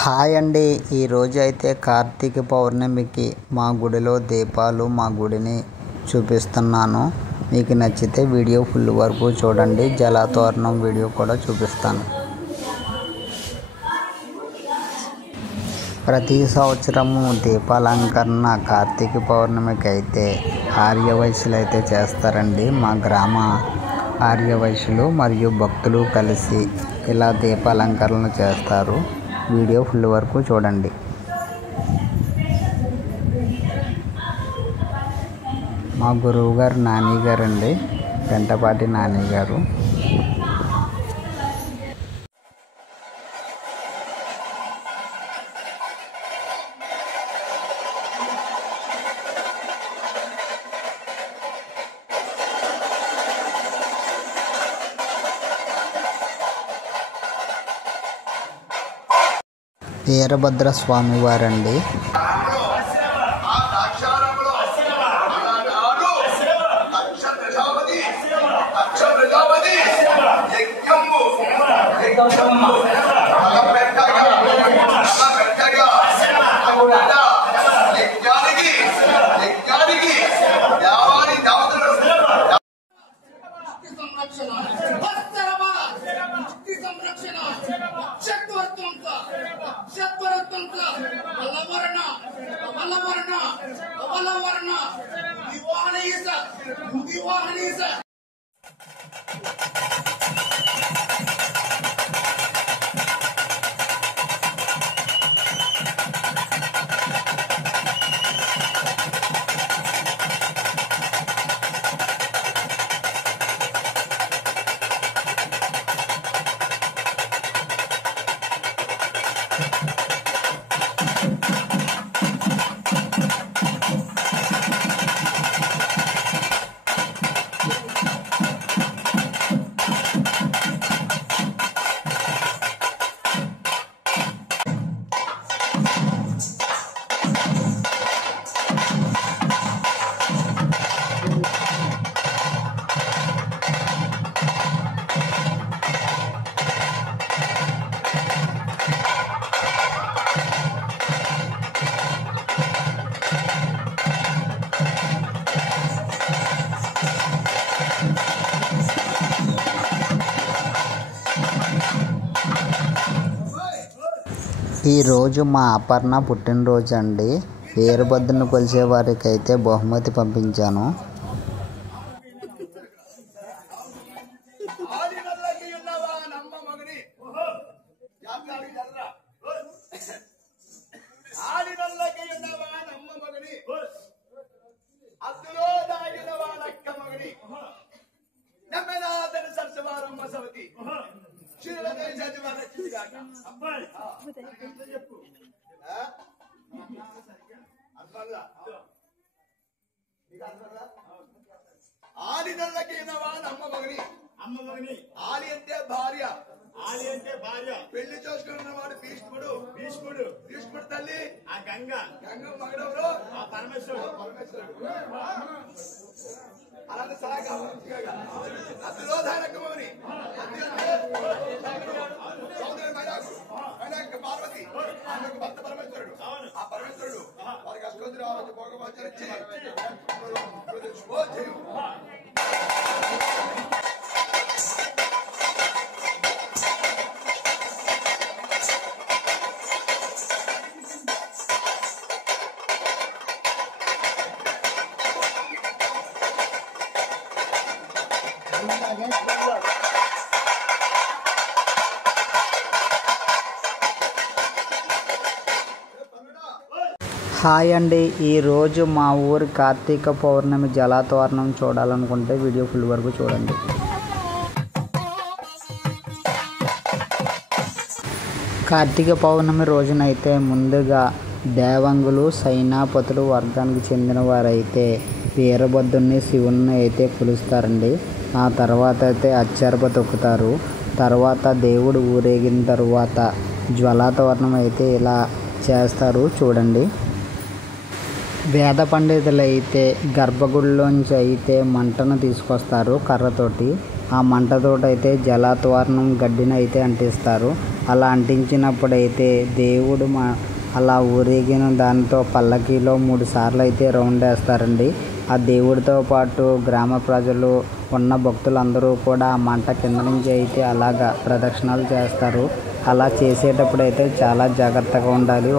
Hi అండి. ఈరోజు అయితే కార్తీక పౌర్ణమికి మా గుడిలో దీపాలు మా గుడిని చూపిస్తున్నాను. మీకు నచ్చితే వీడియో ఫుల్ వరకు చూడండి. జలతోరణం వీడియో కూడా చూపిస్తాను. ప్రతి సంవత్సరము దీపాలంకరణ కార్తీక పౌర్ణమికి అయితే ఆర్యవైశ్యులు అయితే చేస్తారండి. మా గ్రామ ఆర్యవైశ్యులు మరియు భక్తులు కలిసి ఇలా దీపాలంకరణ చేస్తారు. వీడియో ఫుల్ వరకు చూడండి. మా గురువు గారు నాని గారు అండి, పెంటపాటి నాని గారు. వీరభద్ర స్వామి వారండి. ఈరోజు మా అపర్ణ పుట్టినరోజు అండి. వీరభద్రుని కొలిసే వారికి అయితే బహుమతి పంపించాను. ఆలి అంటే భార్య, పెళ్లి చేసుకున్నవాడు భీష్ముడు తల్లి ఆ గంగ మగడవరు ఆ పరమేశ్వరుడు అలాంటి సలహా అందులో ధారకమని పార్వతి ఆమెకు భర్త పరమేశ్వరుడు. ఆ పరమేశ్వరుడు వారికి అష్టోత్తర భోగవాచరించి హాయ్ అండి. ఈరోజు మా ఊరి కార్తీక పౌర్ణమి జలతోరణం చూడాలనుకుంటే వీడియో ఫుల్ వరకు చూడండి. కార్తీక పౌర్ణమి రోజునైతే ముందుగా దేవంగులు సైనాపతులు వర్గానికి చెందిన వారైతే వీరభద్రుని శివుని అయితే కొలుస్తారండి. ఆ తర్వాత అయితే అచ్చరప తొక్కుతారు. తర్వాత దేవుడు ఊరేగిన తర్వాత జ్వలతోరణం అయితే ఇలా చేస్తారు చూడండి. వేద పండితులు అయితే గర్భగుడిలోంచి అయితే మంటను తీసుకొస్తారు కర్రతోటి. ఆ మంటతోటి అయితే జలతోరణం గడ్డిని అయితే అంటిస్తారు. అలా అంటించినప్పుడైతే దేవుడు అలా ఊరేగిన దాంతో పల్లకీలో 3 సార్లు అయితే రౌండ్ వేస్తారండి. ఆ దేవుడితో పాటు గ్రామ ప్రజలు ఉన్న భక్తులందరూ కూడా ఆ మంట కింద నుంచి అయితే అలాగా ప్రదక్షిణాలు చేస్తారు. అలా చేసేటప్పుడు అయితే చాలా జాగ్రత్తగా ఉండాలి.